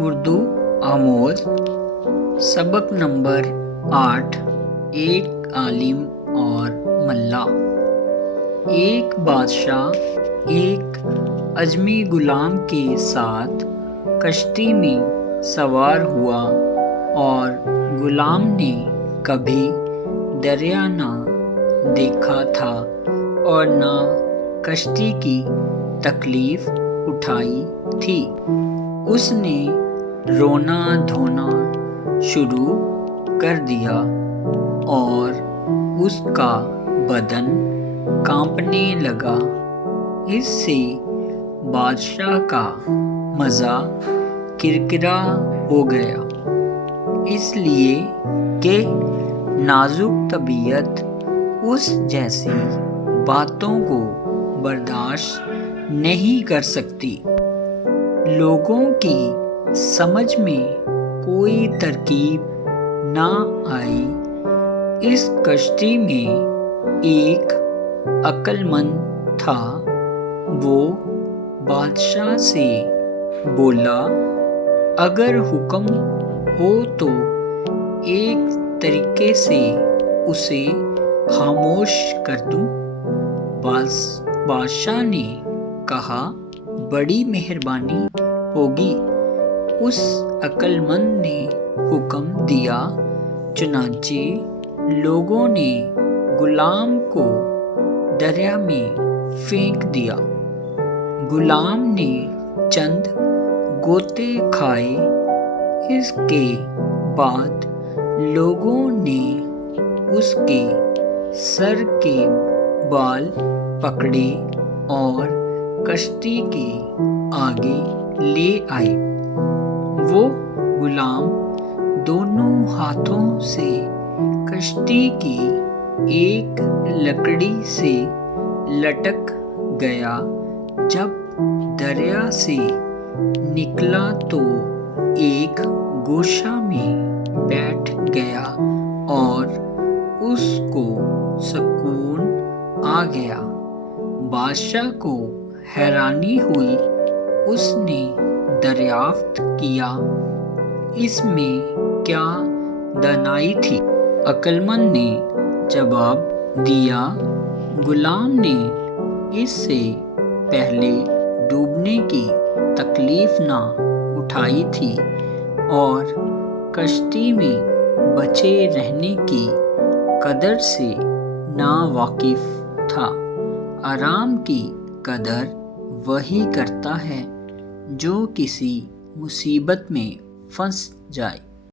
اردو آموز سبق نمبر 8 ایک عالم اور ملا۔ ایک بادشاہ ایک اجمی غلام کے ساتھ کشتی میں سوار ہوا اور غلام نے کبھی دریا نہ دیکھا تھا اور نہ کشتی کی تکلیف اٹھائی تھی۔ اس نے رونا دھونا شروع کر دیا اور اس کا بدن کانپنے لگا۔ اس سے بادشاہ کا مزاج کرکرا ہو گیا، اس لیے کہ نازک طبیعت اس جیسی باتوں کو برداشت نہیں کر سکتی۔ لوگوں کی سمجھ میں کوئی ترکیب نہ آئی۔ اس کشتی میں ایک عقل مند تھا۔ وہ بادشاہ سے بولا، اگر حکم ہو تو ایک طریقے سے اسے خاموش کر دوں۔ بادشاہ نے کہا، بڑی مہربانی ہوگی۔ اس عقل مند نے حکم دیا۔ چنانچہ لوگوں نے غلام کو دریا میں پھینک دیا۔ غلام نے چند غوطے کھائے۔ اس کے بعد لوگوں نے اس کے سر کے بال پکڑے اور کشتی کے آگے لے آئے۔ وہ غلام دونوں ہاتھوں سے کشتی کی ایک لکڑی سے لٹک گیا۔ جب دریا سے نکلا تو ایک گوشہ میں بیٹھ گیا اور اس کو سکون آ گیا۔ بادشاہ کو حیرانی ہوئی۔ اس نے دریافت کیا، اس میں کیا دانائی تھی؟ عقل مند نے جواب دیا، غلام نے اس سے پہلے ڈوبنے کی تکلیف نہ اٹھائی تھی اور کشتی میں بچے رہنے کی قدر سے ناواقف تھا۔ آرام کی قدر وہی کرتا ہے جو کسی مصیبت میں پھنس جائے۔